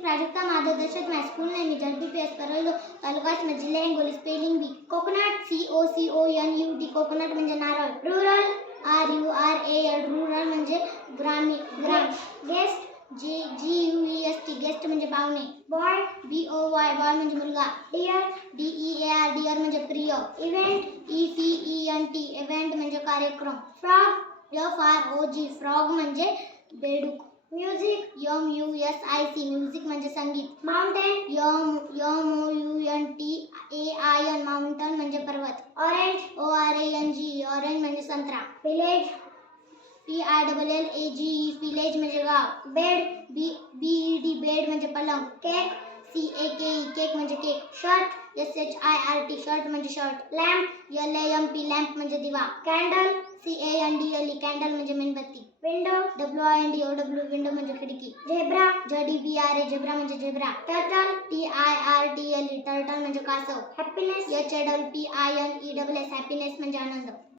Prajakta Madhav Dasharath my school name is LBPS Karoldo तालुका जिल्हा Hingoli spelling बी coconut COCONUT coconut म्हणजे नारळ rural RURAL rural म्हणजे ग्राम guest GUEST guest म्हणजे पाहुणे बॉय BOY बॉय म्हणजे मुलगा डिअर DEAR डिअर म्हणजे प्रिय इव्हेंट EVENT इव्हेंट म्हणजे कार्यक्रम फ्रॉग FROG फ्रॉग म्हणजे बेडूक म्युझिक MUSIC म्युझिक म्हणजे संगीत माउंटेन MOUNTAIN माउंटन म्हणजे पर्वत ऑरेंज ORANG ऑरेंज म्हणजे संत्रा विलेज PILLAGE विलेज म्हणजे गाव बेड BED बेड म्हणजे पलंग केक CAKE केक म्हणजे केक शर्ट SHIRT शर्ट म्हणजे शर्ट लॅम्प LAMP लॅम्प म्हणजे दिवा कॅन्डल CANDLE कॅन्डल म्हणजे मेणबत्ती विंडो WINDOW विंडो म्हणजे खिडकी झेब्रा ZEBRA झेब्रा म्हणजे झेब्रा टर्टल TIRTLE टर्टल म्हणजे कासव हॅपीनेस HAPPINESS हॅपीनेस म्हणजे आनंद